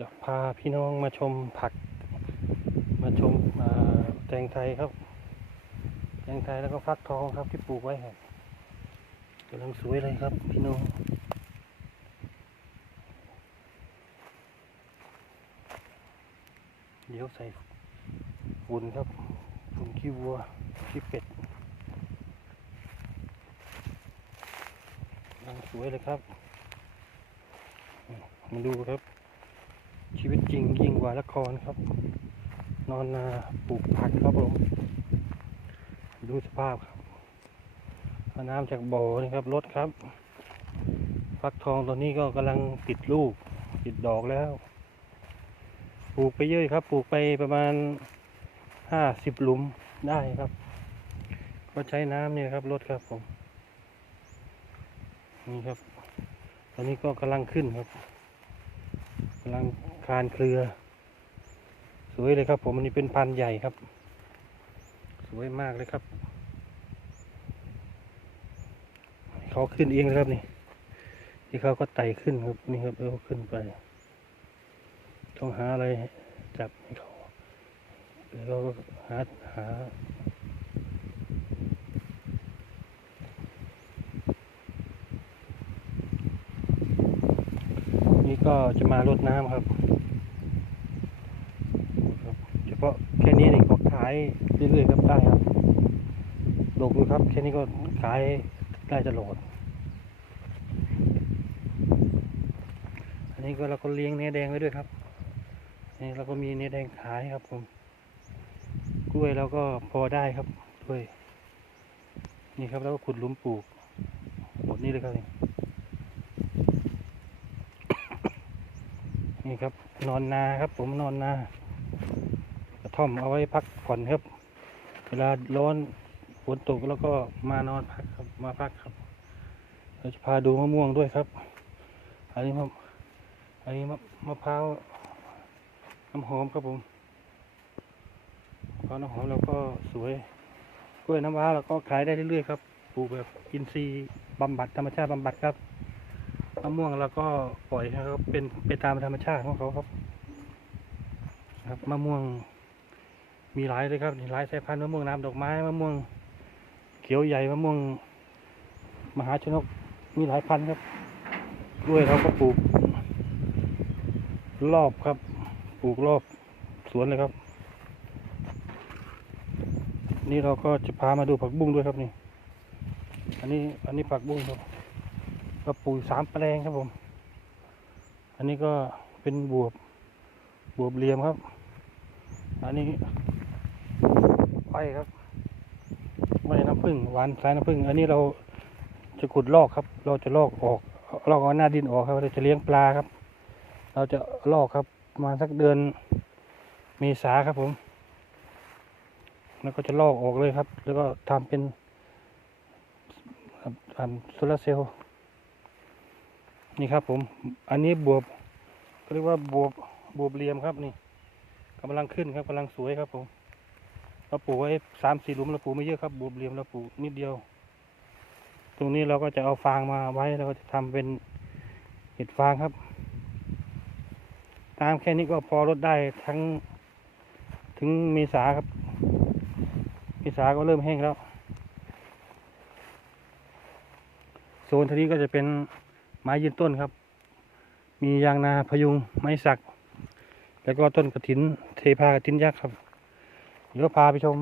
จะพาพี่น้องมาชมผัก มาชมอ่าแตงไทยครับ แตงไทยแล้วก็ฟักทองครับที่ปลูกไว้ครับกำลังสวยเลยครับพี่น้องเดี๋ยวใส่ฝุ่นครับฝุ่นขี้วัวขี้เป็ดกำลังสวยเลยครับ มาดูครับ ชีวิตจริงยิ่งกว่าละครครับ นอนนาปลูกผักครับผม ดูสภาพครับน้ำจากบ่อนี่ครับรถครับฟักทองตอนนี้ก็กำลังติดลูก ติดดอกแล้ว ปลูกไปเยอะครับ ปลูกไปประมาณห้าสิบหลุมได้ครับ ก็ใช้น้ำเนี่ยครับรถครับผม นี่ครับ ตอนนี้ก็กำลังขึ้นครับำลังคลานเครือ สวยเลยครับ ผมอันนี้เป็นพันใหญ่ครับ สวยมากเลยครับ เขาขึ้นเองเลยครับนี่ ที่เขาก็ไต่ขึ้นครับนี่ครับเออขึ้นไป ต้องหาอะไรจับให้เขาแล้วเราก็หาหา ก็จะมารดน้ำครับครับเฉพาะแค่นี้นี่ก็ขายเรื่อยๆครับได้ครับดกอยู่ครับ แค่นี้ก็ขายได้ตลอดอันนี้ก็เราก็เลี้ยงเนื้อแดงไว้ด้วยครับนี่เราก็มีเนื้อแดงขายครับผมกล้วยเราก็พอได้ครับกล้วยนี่ครับเราก็ขุดลุมปลูกหมดนี่เลยครับ นี่ครับ นอนนาครับ ผมนอนนากระท่อมเอาไว้พักผ่อนครับ เวลาร้อนฝนตกแล้วก็มานอนพักครับมาพักครับ เราจะพาดูมะม่วงด้วยครับ อันนี้มะอันนี้มะมะพร้าวน้ำหอมครับผมมะพร้าวน้ำหอมเราก็สวยกล้วยน้ำว้าเราก็ขายได้เรื่อยๆครับปลูกแบบอินทรีย์บำบัดธรรมชาติบำบัดครับะม่วงเราก็ปล่อยให้เขาเป็นไปตามธรรมชาติของเขาครับ ครับมะม่วง มีหลายเลยครับหลายสายพันธุ์มะม่วงน้ำดอกไม้มะม่วง เขียวใหญ่มะม่วง มหาชนกมีหลายพันธุ์ครับกล้วยเราก็ปลูก รอบครับ ปลูกรอบสวนเลยครับ นี่เราก็จะพามาดูผักบุ้งด้วยครับนี่ อันนี้อันนี้ผักบุ้งครับ ก็ปลูกสามแปลงครับผม อันนี้ก็เป็นบวบบวบเหลี่ยมครับ อันนี้ไฟครับไฟน้ำผึ้งหวานสายน้ำผึ้งอันนี้เราจะขุดลอกครับ เราจะลอกออกลอกเอาหน้าดินออกครับเราจะเลี้ยงปลาครับ เราจะลอกครับมาสักเดือนเมษาครับผม แล้วก็จะลอกออกเลยครับ แล้วก็ทำเป็นทำโซลาเซลล์ นี่ครับผมอันนี้บวบเรียกว่าบวบบวบเหลี่ยมครับนี่กำลังขึ้นครับกำลังสวยครับผมเราปลูกไว้สามสี่หลุมเราปลูกไม่เยอะครับบวบเหลี่ยมเราปลูกนิดเดียว ตรงนี้เราก็จะเอาฟางมาไว้แล้วก็จะทำเป็นเห็ดฟางครับน้ำแค่นี้ก็พอลดได้ทั้งถึงเมษาครับเมษาก็เริ่มแห้งแล้ว โซนทีนี้ก็จะเป็น ไม้ยืนต้นครับ มียางนาพยุงไม้สัก แล้วก็ต้นกระถิน เทพากระถินยักษ์ครับ เดี๋ยวพาไปชม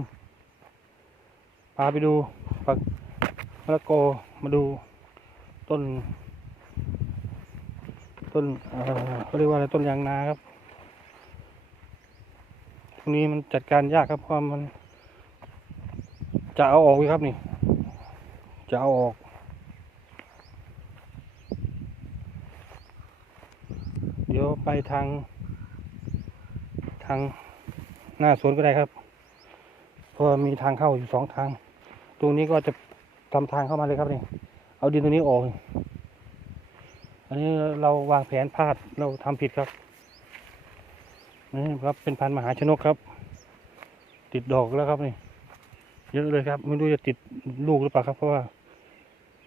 พาไปดูปักมะละกอมาดูต้น ต้นเอ่อเขาเรียกว่าอะไรต้นยางนาครับตรงนี้มันจัดการยากครับเพราะมัน จะเอาออกครับนี่ จะเอาออก เดี๋ยวไปทาง ทางหน้าสวนก็ได้ครับ เพราะมีทางเข้าอยู่สองทาง ตรงนี้ก็จะทำทางเข้ามาเลยครับนี่ เอาดินตรงนี้ออก อันนี้เราวางแผนพลาดเราทำผิดครับนี่ครับเป็นพันธุ์มหาชนกครับ ติดดอกแล้วครับนี่ เยอะเลยครับ ไม่รู้จะติดลูกหรือเปล่าครับ เพราะว่า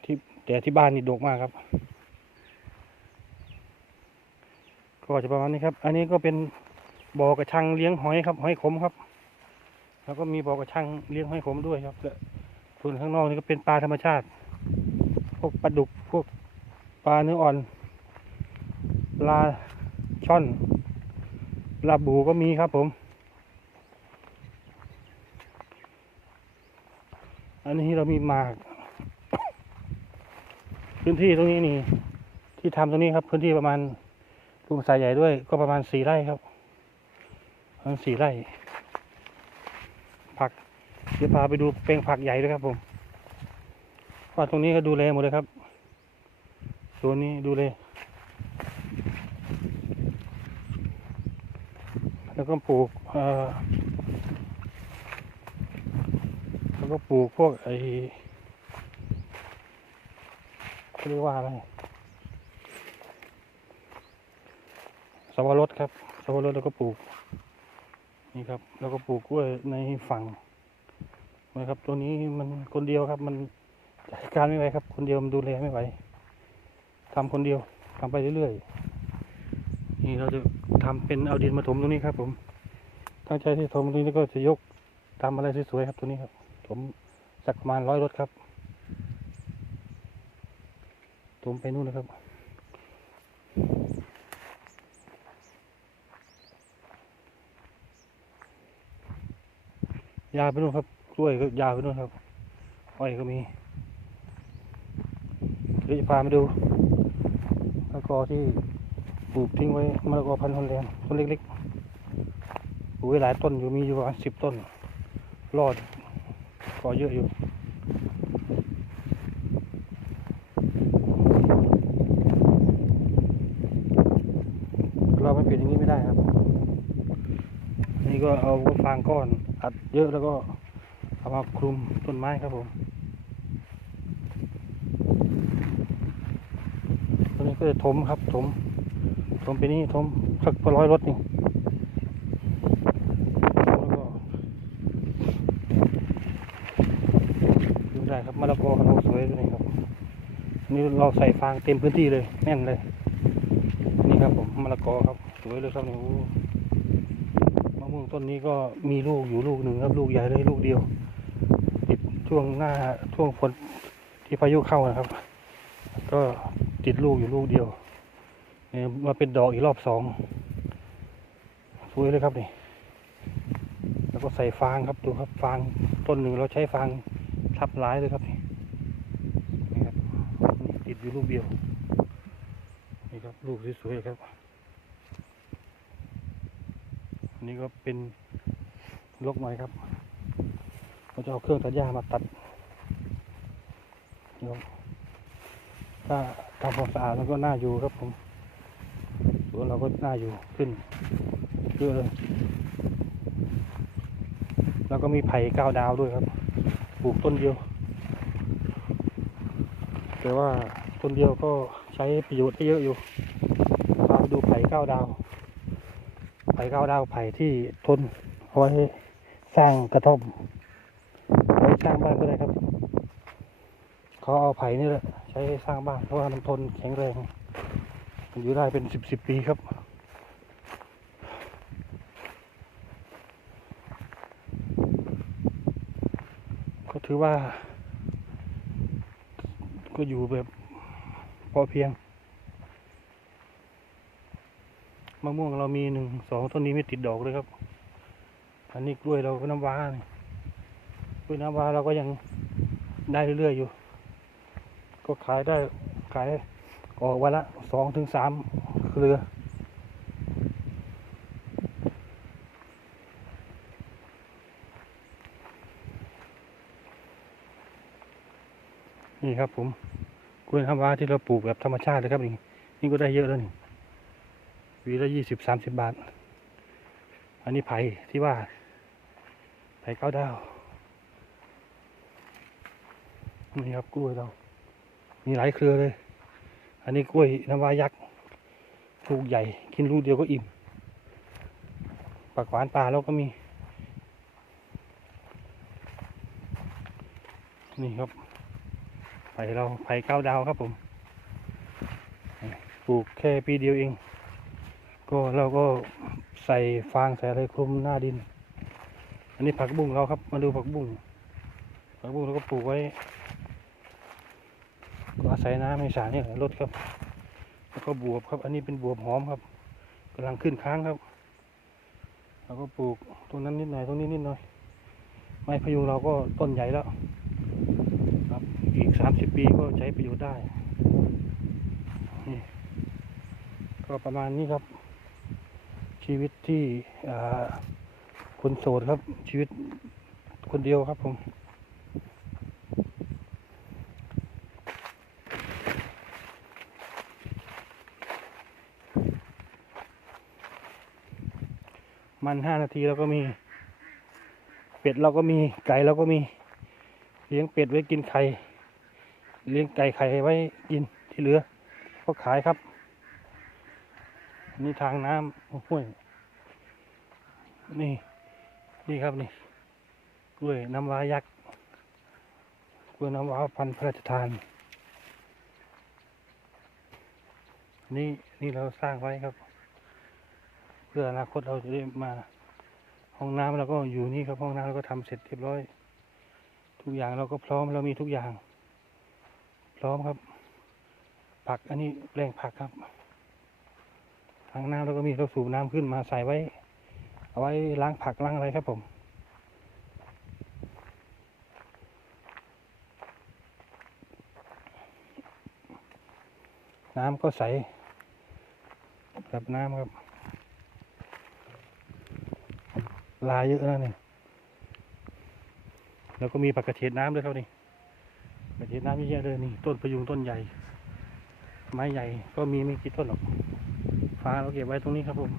ที่แต่ที่บ้านนี่ดกมากครับ ก็จะประมาณนี้ครับ อันนี้ก็เป็นบ่อกระชังเลี้ยงหอยครับหอยขมครับ แล้วก็มีบ่อกระชังเลี้ยงหอยขมด้วยครับส่วนข้างนอกนี่ก็เป็นปลาธรรมชาติ พวกปลาดุกพวกปลาเนื้ออ่อนปลาช่อนปลาบูก็มีครับผม อันนี้เรามีหมาก พื้นที่ตรงนี้นี่ ที่ทำตรงนี้ครับ พื้นที่ประมาณ รูมสายใหญ่ด้วยก็ประมาณสี่ไร่ครับประมาณสี่ไร่ ผักเดี๋ยวพาไปดูแปลงผักใหญ่ด้วยครับผมว่าตรงนี้ก็ดูแลหมดเลยครับส่วนนี้ดูแลแล้วก็ปลูกเอ่อแล้วก็ปลูกพวกไอ้เรียกว่าอะไร สับปะรดครับสับปะรดแล้วก็ปลูก นี่ครับแล้วก็ปลูกกล้วยในฝั่งนะครับ ตัวนี้มันคนเดียวครับ มันจัดการไม่ไหวครับ คนเดียวมันดูแลไม่ไหวทำคนเดียวทำไปเรื่อยๆนี่เราจะทำเป็นเอาดินมาถมตรงนี้ครับ ผมตั้งใจที่ถมตรงนี้แล้วก็จะยกทำอะไรสวยๆครับตัวนี้ครับถมสักประมาณร้อยรถครับถมไปนู่นนะครับ ยาวไปนู่นครับกล้วยก็ยาวไปนู่นครับอ้อยก็มีเดี๋ยวจะพามาดูมะละกอที่ปลูกทิ้งไว้มะละกอพันธุ์ฮอลแรงต้นเล็กๆปลูกไว้หลายต้นอยู่มีอยู่ประมาณสิบต้นรอดก็เยอะอยู่ เราไม่เป็นอย่างนี้ไม่ได้ครับ นี่ก็เอาฟางก้อนอัดเยอะแล้วก็เอามาคลุมต้นไม้ครับผมตัวนี้ก็จะถมครับถมถมไปนี่ถมสักพอร้อยรถนี่แล้วก็ดูได้ครับมะละกอเราสวยด้วยนี่ครับ นี่เราใส่ฟางเต็มพื้นที่เลยแน่นเลย นี่ครับผมมะละกอครับสวยเลยครับนี่ วงต้นนี้ก็มีลูกอยู่ลูกหนึ่งครับ ลูกใหญ่เลยลูกเดียว ติดช่วงหน้าช่วงฝนที่พายุเข้านะครับ ก็ติดลูกอยู่ลูกเดียวเนี่ยมาเป็นดอกอีกรอบสองสวยเลยครับนี่แล้วก็ใส่ฟางครับดูครับฟางต้นหนึ่งเราใช้ฟางทับหลายเลยครับนี่นี่ครับติดอยู่ลูกเดียวนี่ครับลูกสวยๆครับ อั นนี้ก็เป็นลกไม้ครับเราจะเอาเครื่องตัดหญ้ามาตัดเดี๋ยถ้าทำความสะอาดแล้วก็น่าอยู่ครับผมสวนเราก็น่าอยู่ขึ้นเยอะเลยแล้วก็มีไผ่ก้าวดาวด้วยครับ ปลูกต้นเดียว แต่ว่าต้นเดียวก็ใช้ประโยชน์ได้เยอะอยู่พาไปดูไผ่ก้าวดาว ไผ่ก้าวดาวไผ่ที่ทนเอาไว้สร้างกระท่อมไว้สร้างบ้านก็ได้ครับเขาเอาไผ่นี่แหละใช้สร้างบ้านเพราะว่ามันทนแข็งแรงมันอยู่ได้เป็นสิบสิบปีครับก็ถือว่า ก็อยู่แบบพอเพียง มะม่วงเรามีหนึ่งสองต้นนี้ไม่ติดดอกเลยครับ อันนี้กล้วยเราก็น้ำว้ากล้วยน้ำว้าเราก็ยังได้เรื่อยๆอยู่ ก็ขายได้ขายออกวันละสองถึงสามเครือนี่ครับผมกล้วยน้ำว้าที่เราปลูกแบบธรรมชาติเลยครับนี่นี่ก็ได้เยอะแล้วนี่ วีละยี่สิบสามสิบบาท อันนี้ไผ่ที่ว่า ไผ่เก้าดาว นี่ครับกล้วยเรา มีหลายเครือเลย อันนี้กล้วยน้ำว้ายักษ์ลูกใหญ่ กินลูกเดียวก็อิ่ม ปากหวานปลาเราก็มี นี่ครับ ไผ่เราไผ่เก้าดาวครับผม ปลูกแค่ปีเดียวเอง ก็เราก็ใส่ฟางใส่อะไรคลุมหน้าดิน อันนี้ผักบุ้งเราครับ มาดูผักบุ้งผักบุ้งเราก็ปลูกไว้ก็อาศัยน้ำในสรนี่แหละลดครับ แล้วก็บวบครับ อันนี้เป็นบวบหอมครับกำลังขึ้นค้างครับเราก็ปลูกตรงนั้นนิดหน่อยตรงนี้นิดหน่อยไม้พยุงเราก็ต้นใหญ่แล้วครับ อีกสามสิบปีก็ใช้ประโยชน์ได้นี่ก็ประมาณนี้ครับ ชีวิตที่คนโสดครับ ชีวิตคนเดียวครับผมมันห้านาทีเราก็มี เป็ดเราก็มีไก่เราก็มี เลี้ยงเป็ดไว้กินไข่ เลี้ยงไก่ไข่ไว้กินที่เหลือ ก็ขายครับ นี่ทางน้ำห้วย นี่ นี่ครับนี่ กล้วยน้ำว้ายักษ์ กล้วยน้ำว้าพันธุ์พระราชทาน นี่นี่เราสร้างไว้ครับ เพื่ออนาคตเราจะได้มา ห้องน้ำเราก็อยู่นี่ครับห้องน้ำเราก็ทำเสร็จเรียบร้อย ทุกอย่างเราก็พร้อมเรามีทุกอย่าง พร้อมครับ ผักอันนี้แปลงผักครับ ทางน้ำเราก็มีเราสูบน้ำขึ้นมาใส่ไว้ เอาไว้ล้างผักล้างอะไรครับผม น้ำก็ใสแบบน้ำครับลายเยอะนะนี่แล้วก็มีผักกระเฉดน้ำด้วยครับนี่กระเฉดน้ำเยอะแยะเลยนี่ต้นประยุงต้นใหญ่ ไม้ใหญ่ก็มีไม่กี่ต้นหรอก ฟ้าเราเก็บไว้ตรงนี้ครับผม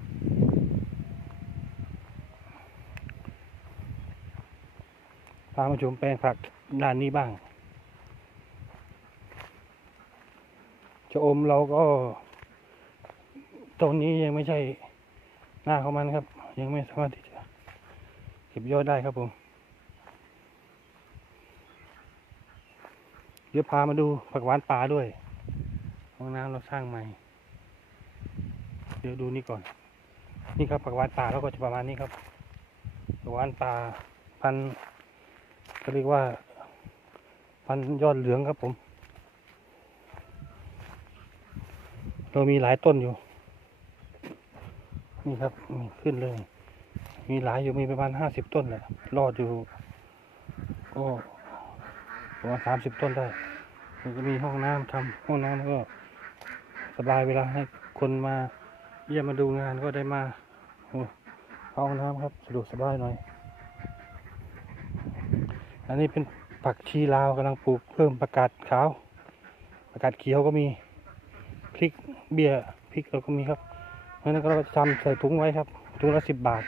พามาชมแปลงผักด้านนี้บ้าง ชะอมเราก็ตรงนี้ยังไม่ใช่หน้าของมันครับ ยังไม่สามารถที่จะเก็บยอดได้ครับผม เดี๋ยวพามาดูผักหวานป่าด้วยห้องน้ำเราสร้างใหม่ เดี๋ยวดูนี่ก่อน นี่ครับผักหวานป่าเราก็จะประมาณนี้ครับผักหวานป่าพันก็เรียกว่า พันยอดเหลืองครับผม เรามีหลายต้นอยู่ นี่ครับมีขึ้นเลย มีหลายอยู่มีประมาณห้าสิบต้นแหละรอดอยู่ก็ประมาณสามสิบต้นได้มันก็มีห้องน้ำทำห้องน้ำก็สบายเวลาให้คนมา เยี่ยมมาดูงานก็ได้มาโอ้เข้าห้องน้ำครับสะดวกสบายหน่อย อันนี้เป็นผักชีลาวกำลังปลูกเพิ่มประกาศขาว ประกาศเขียวก็มีพริกเบี้ยพริกเราก็มีครับเพราะนั้นเราก็จำใส่ถุงไว้ครับถุงละสิบบาท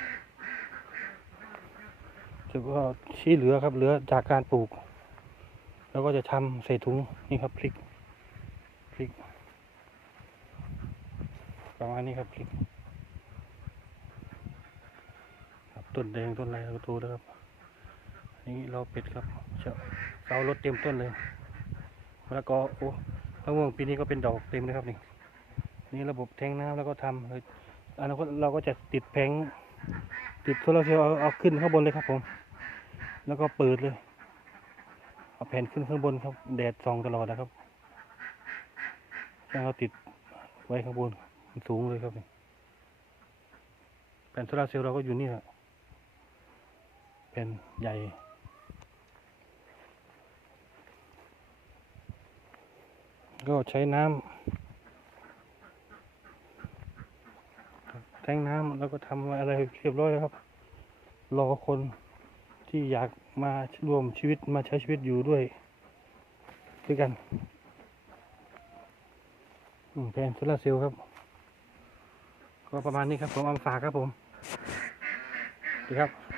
จะก็ชี้เหลือครับเหลือจากการปลูก แล้วก็จะทำใส่ถุงนี่ครับพริกพริก ประมาณนี้ครับพริกครับต้นแดงต้นอะไรเราก็ดูนะครับนนี้เราป็ดครับเชาเสารถเต็มต้นเลยแล้วก็โอ้มะม่วงปีนี้ก็เป็นดอกเต็มเลยครับนี่นี่ระบบแทงน้ำแล้วก็ทำเลยอนาคตเราก็จะติดแผงติดโซลาร์เซลล์เอาเอาขึ้นข้างบนเลยครับผม แล้วก็เปิดเลย เอาแผ่นขึ้นข้างบนครับ แดดส่องตลอดนะครับแล้วเราติดไว้ข้างบน มันสูงเลยครับนี่แผ่นโซลาร์เซลล์เราก็อยู่นี่แหละแผ่นใหญ่ก็ใช้น้ำแทงน้ำแล้วก็ทำอะไรเรียบร้อยแล้วครับ รอคนที่อยากมารวมชีวิตมาใช้ชีวิตอยู่ด้วยด้วยกันแผ่นโซลาร์เซลล์ครับ ก็ประมาณนี้ครับผมเอามฝากครับผมดีครับ